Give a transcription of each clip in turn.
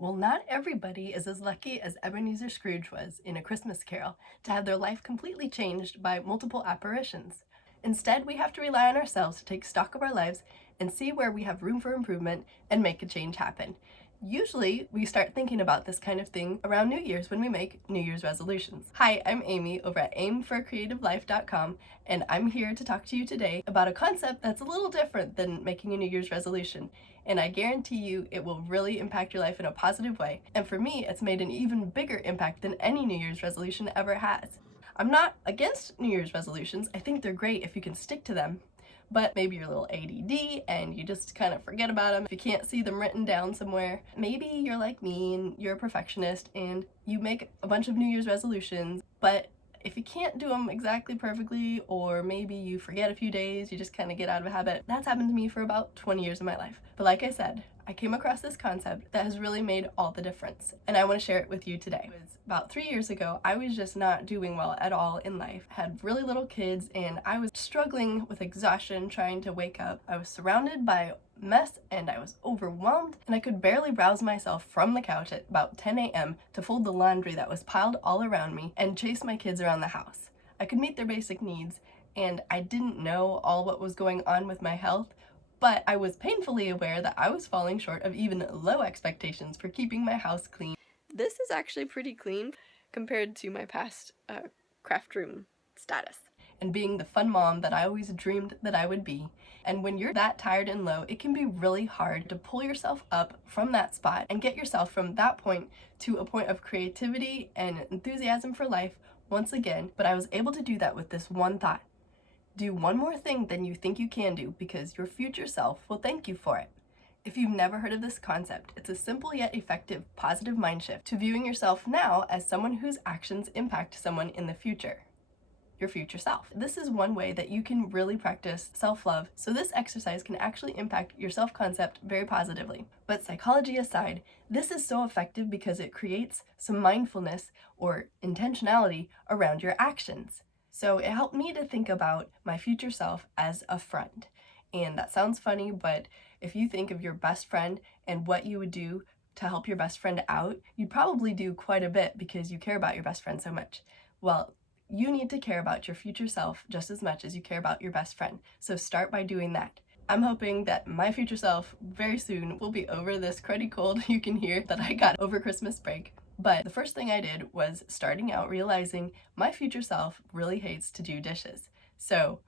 Well, not everybody is as lucky as Ebenezer Scrooge was in A Christmas Carol to have their life completely changed by multiple apparitions. Instead, we have to rely on ourselves to take stock of our lives and see where we have room for improvement and make a change happen. Usually, we start thinking about this kind of thing around New Year's when we make New Year's resolutions. Hi, I'm Amy over at aimforcreativelife.com, and I'm here to talk to you today about a concept that's a little different than making a New Year's resolution. And I guarantee you it will really impact your life in a positive way. And for me, it's made an even bigger impact than any New Year's resolution ever has. I'm not against New Year's resolutions. I think they're great if you can stick to them. But maybe you're a little ADD and you just kind of forget about them if you can't see them written down somewhere. Maybe you're like me and you're a perfectionist and you make a bunch of New Year's resolutions, but if you can't do them exactly perfectly, or maybe you forget a few days, you just kind of get out of a habit. That's happened to me for about 20 years of my life. But like I said, I came across this concept that has really made all the difference, and I want to share it with you today. It was about 3 years ago. I was just not doing well at all in life. I had really little kids, and I was struggling with exhaustion trying to wake up. I was surrounded by mess and I was overwhelmed, and I could barely rouse myself from the couch at about 10 a.m. to fold the laundry that was piled all around me and chase my kids around the house. I could meet their basic needs, and I didn't know all what was going on with my health, but I was painfully aware that I was falling short of even low expectations for keeping my house clean. This is actually pretty clean compared to my past craft room status. And being the fun mom that I always dreamed that I would be. And when you're that tired and low, it can be really hard to pull yourself up from that spot and get yourself from that point to a point of creativity and enthusiasm for life once again. But I was able to do that with this one thought. Do one more thing than you think you can do, because your future self will thank you for it. If you've never heard of this concept, it's a simple yet effective positive mind shift to viewing yourself now as someone whose actions impact someone in the future. Your future self. This is one way that you can really practice self-love, so this exercise can actually impact your self-concept very positively. But psychology aside, this is so effective because it creates some mindfulness or intentionality around your actions. So it helped me to think about my future self as a friend. And that sounds funny, but if you think of your best friend and what you would do to help your best friend out, you'd probably do quite a bit because you care about your best friend so much. Well, you need to care about your future self just as much as you care about your best friend. So start by doing that. I'm hoping that my future self very soon will be over this cruddy cold you can hear that I got over Christmas break. But the first thing I did was starting out realizing my future self really hates to do dishes. So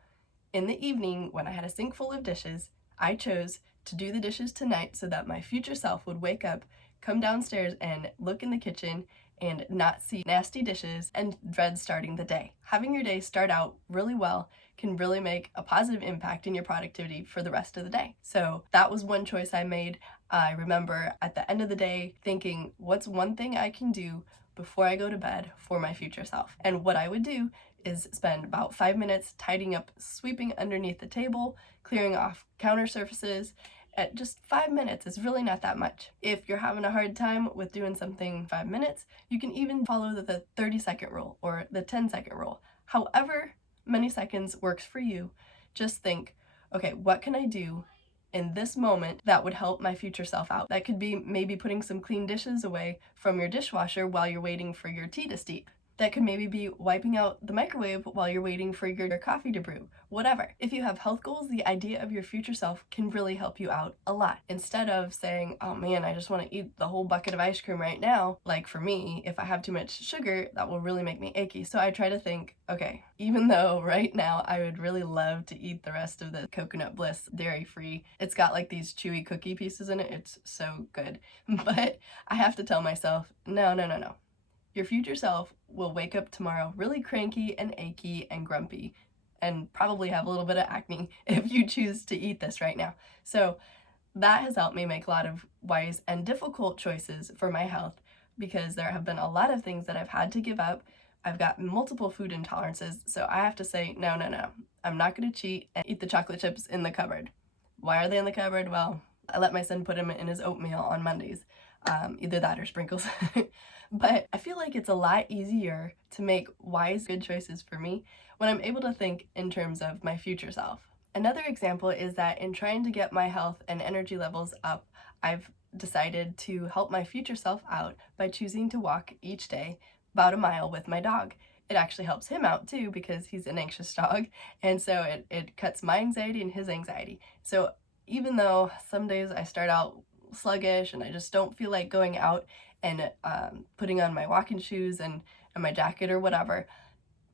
in the evening, when I had a sink full of dishes, I chose to do the dishes tonight so that my future self would wake up, come downstairs and look in the kitchen and not see nasty dishes and dread starting the day. Having your day start out really well can really make a positive impact in your productivity for the rest of the day. So that was one choice I made. I remember at the end of the day thinking, what's one thing I can do before I go to bed for my future self? And what I would do is spend about 5 minutes tidying up, sweeping underneath the table, clearing off counter surfaces. At just 5 minutes is really not that much. If you're having a hard time with doing something 5 minutes, you can even follow the 30-second rule or the 10-second rule. However many seconds works for you, just think, okay, what can I do in this moment that would help my future self out? That could be maybe putting some clean dishes away from your dishwasher while you're waiting for your tea to steep. That could maybe be wiping out the microwave while you're waiting for your coffee to brew. Whatever. If you have health goals, the idea of your future self can really help you out a lot. Instead of saying, oh man, I just want to eat the whole bucket of ice cream right now. Like for me, if I have too much sugar, that will really make me achy. So I try to think, okay, even though right now I would really love to eat the rest of the Coconut Bliss dairy-free, it's got like these chewy cookie pieces in it. It's so good. But I have to tell myself, no. Your future self will wake up tomorrow really cranky and achy and grumpy and probably have a little bit of acne if you choose to eat this right now. So that has helped me make a lot of wise and difficult choices for my health, because there have been a lot of things that I've had to give up. I've got multiple food intolerances, so I have to say, no. I'm not going to cheat and eat the chocolate chips in the cupboard. Why are they in the cupboard? Well, I let my son put them in his oatmeal on Mondays. Either that or sprinkles. But I feel like it's a lot easier to make wise, good choices for me when I'm able to think in terms of my future self. Another example is that in trying to get my health and energy levels up, I've decided to help my future self out by choosing to walk each day about a mile with my dog. It actually helps him out too because he's an anxious dog, and so it cuts my anxiety and his anxiety. So even though some days I start out sluggish and I just don't feel like going out and putting on my walking shoes and my jacket or whatever,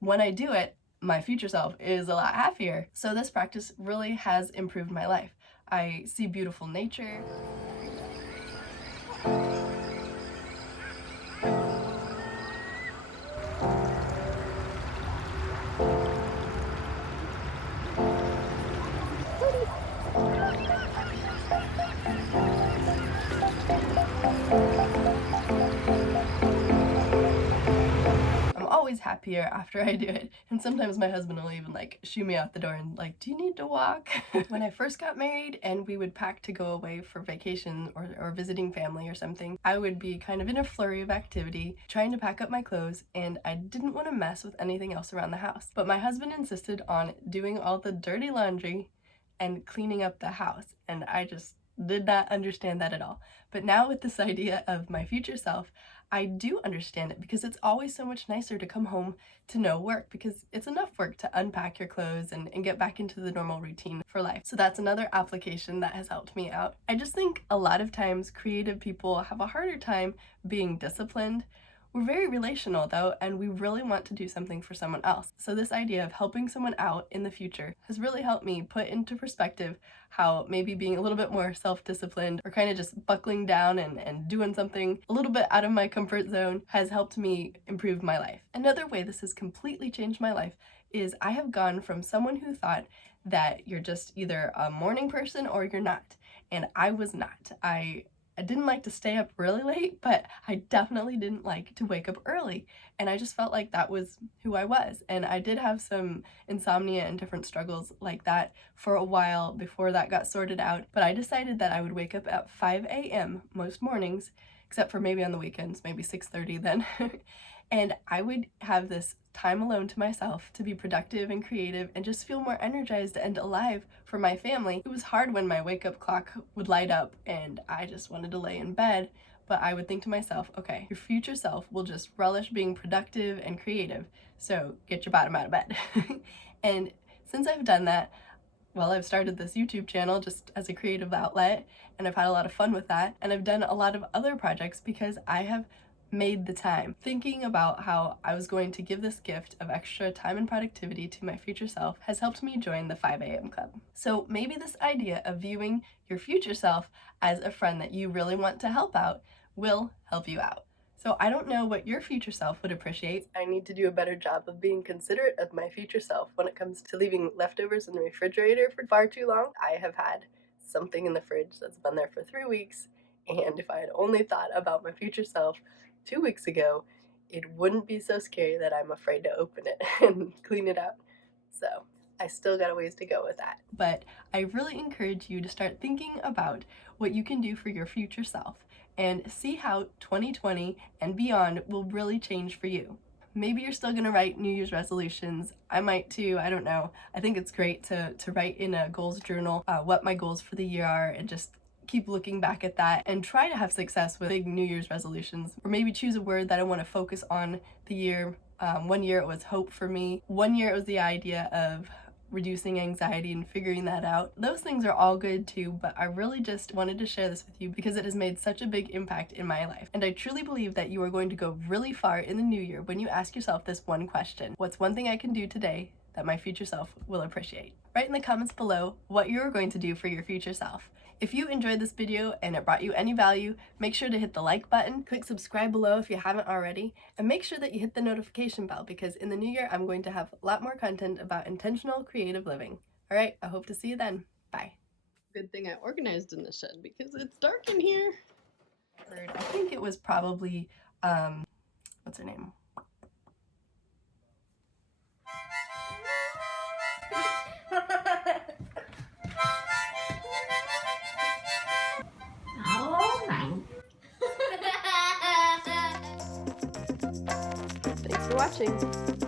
when I do it, my future self is a lot happier. So this practice really has improved my life. I see beautiful nature. Always happier after I do it, and sometimes my husband will even like shoo me out the door and like, do you need to walk? When I first got married and we would pack to go away for vacation or visiting family or something, I would be kind of in a flurry of activity trying to pack up my clothes, and I didn't want to mess with anything else around the house. But my husband insisted on doing all the dirty laundry and cleaning up the house, and I just did not understand that at all. But now with this idea of my future self, I do understand it, because it's always so much nicer to come home to no work, because it's enough work to unpack your clothes and get back into the normal routine for life. So that's another application that has helped me out. I just think a lot of times creative people have a harder time being disciplined. We're very relational though, and we really want to do something for someone else. So this idea of helping someone out in the future has really helped me put into perspective how maybe being a little bit more self-disciplined, or kind of just buckling down and doing something a little bit out of my comfort zone, has helped me improve my life. Another way this has completely changed my life is I have gone from someone who thought that you're just either a morning person or you're not. And I was not. I didn't like to stay up really late, but I definitely didn't like to wake up early. And I just felt like that was who I was. And I did have some insomnia and different struggles like that for a while before that got sorted out. But I decided that I would wake up at 5 a.m. most mornings, except for maybe on the weekends, maybe 6:30 then. And I would have this time alone to myself to be productive and creative and just feel more energized and alive for my family. It was hard when my wake-up clock would light up and I just wanted to lay in bed, but I would think to myself, okay, your future self will just relish being productive and creative, so get your bottom out of bed. And since I've done that, well, I've started this YouTube channel just as a creative outlet, and I've had a lot of fun with that, and I've done a lot of other projects because I have made the time. Thinking about how I was going to give this gift of extra time and productivity to my future self has helped me join the 5 a.m. club. So maybe this idea of viewing your future self as a friend that you really want to help out will help you out. So I don't know what your future self would appreciate. I need to do a better job of being considerate of my future self when it comes to leaving leftovers in the refrigerator for far too long. I have had something in the fridge that's been there for 3 weeks, and if I had only thought about my future self 2 weeks ago, it wouldn't be so scary that I'm afraid to open it and clean it out. So I still got a ways to go with that. But I really encourage you to start thinking about what you can do for your future self and see how 2020 and beyond will really change for you. Maybe you're still gonna write New Year's resolutions. I might too, I don't know. I think it's great to write in a goals journal what my goals for the year are, and just keep looking back at that and try to have success with big New Year's resolutions. Or maybe choose a word that I want to focus on the year. One year it was hope for me. One year it was the idea of reducing anxiety and figuring that out. Those things are all good too, but I really just wanted to share this with you because it has made such a big impact in my life. And I truly believe that you are going to go really far in the new year when you ask yourself this one question: what's one thing I can do today that my future self will appreciate? Write in the comments below what you're going to do for your future self. If you enjoyed this video and it brought you any value, make sure to hit the like button, click subscribe below if you haven't already, and make sure that you hit the notification bell, because in the new year I'm going to have a lot more content about intentional creative living. Alright, I hope to see you then. Bye. Good thing I organized in the shed because it's dark in here. I think it was probably, what's her name? Thanks for watching.